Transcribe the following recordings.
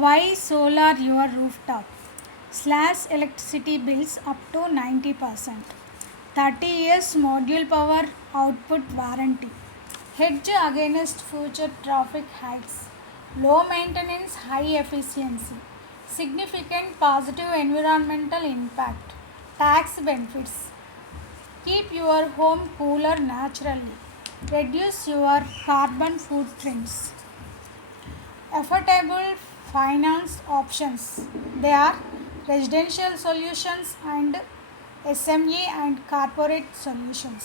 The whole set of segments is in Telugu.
Why solar your rooftop? Slash electricity bills up to 90%. 30 years module power output warranty. Hedge against future traffic hikes. Low maintenance, high efficiency. Significant positive environmental impact. Tax benefits. Keep your home cooler naturally. Reduce your carbon footprints. Affordable finance options. They are residential solutions and SME and corporate solutions.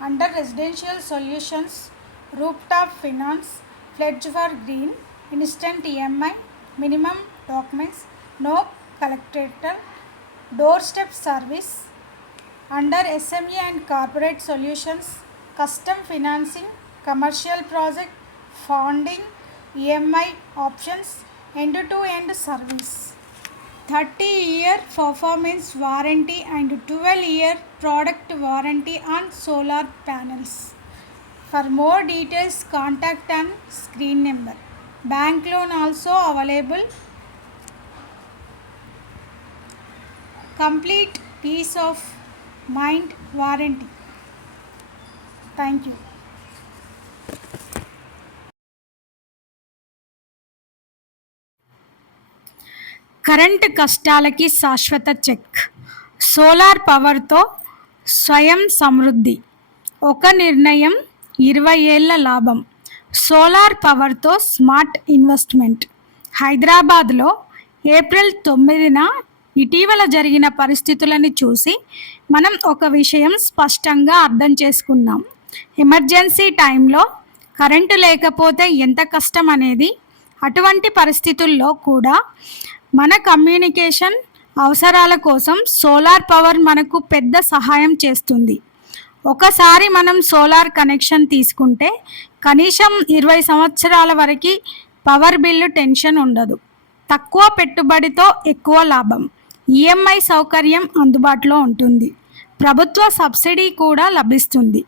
Under residential solutions, rooftop finance, pledge for green, instant EMI, minimum documents, no collateral, doorstep service. Under SME and corporate solutions, custom financing, commercial project, funding, EMI options, end-to-end service. 30-year performance warranty and 12-year product warranty on solar panels. For more details, contact on screen number. Bank loan also available. Complete peace of mind warranty. Thank you. Current కష్టాలకి శాశ్వత చెక్. సోలార్ పవర్తో స్వయం సమృద్ధి. ఒక నిర్ణయం 20 ఏళ్ల లాభం. సోలార్ పవర్తో స్మార్ట్ ఇన్వెస్ట్మెంట్. హైదరాబాద్లో ఏప్రిల్ 9న ఇటీవల జరిగిన పరిస్థితులను చూసి మనం ఒక విషయం స్పష్టంగా అర్థం చేసుకున్నాం. ఎమర్జెన్సీ టైంలో కరెంటు లేకపోతే ఎంత కష్టం అనేది. అటువంటి పరిస్థితుల్లో కూడా మన కమ్యూనికేషన్ అవసరాల కోసం సోలార్ పవర్ మనకు పెద్ద సహాయం చేస్తుంది. ఒకసారి మనం సోలార్ కనెక్షన్ తీసుకుంటే కనీసం 20 సంవత్సరాల వరకు పవర్ బిల్లు టెన్షన్ ఉండదు. తక్కువ పెట్టుబడితో ఎక్కువ లాభం. ఈఎంఐ సౌకర్యం అందుబాటులో ఉంటుంది. ప్రభుత్వ సబ్సిడీ కూడా లభిస్తుంది.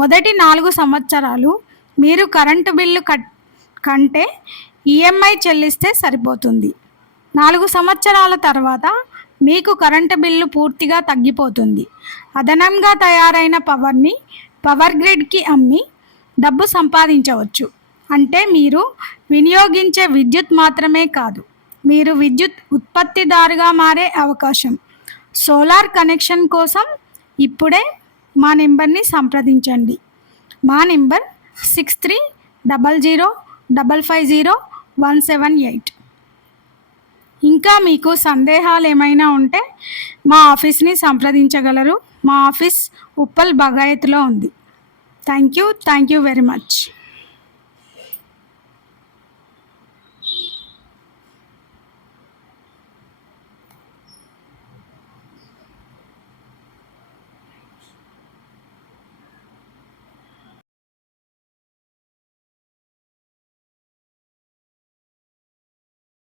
మొదటి 4 సంవత్సరాలు మీరు కరెంటు బిల్లు కంటే ఈఎంఐ చెల్లిస్తే సరిపోతుంది. 4 సంవత్సరాల తర్వాత మీకు కరెంటు బిల్లు పూర్తిగా తగ్గిపోతుంది. అదనంగా తయారైన పవర్ని పవర్ గ్రిడ్కి అమ్మి డబ్బు సంపాదించవచ్చు. అంటే మీరు వినియోగించే విద్యుత్ మాత్రమే కాదు, మీరు విద్యుత్ ఉత్పత్తిదారుగా మారే అవకాశం. సోలార్ కనెక్షన్ కోసం ఇప్పుడే మా నెంబర్ని సంప్రదించండి. మా నెంబర్ 6300550178. ఇంకా మీకు సందేహాలు ఏమైనా ఉంటే మా ఆఫీస్ని సంప్రదించగలరు. మా ఆఫీస్ ఉప్పల్ బగాయత్లో ఉంది. Thank you very much.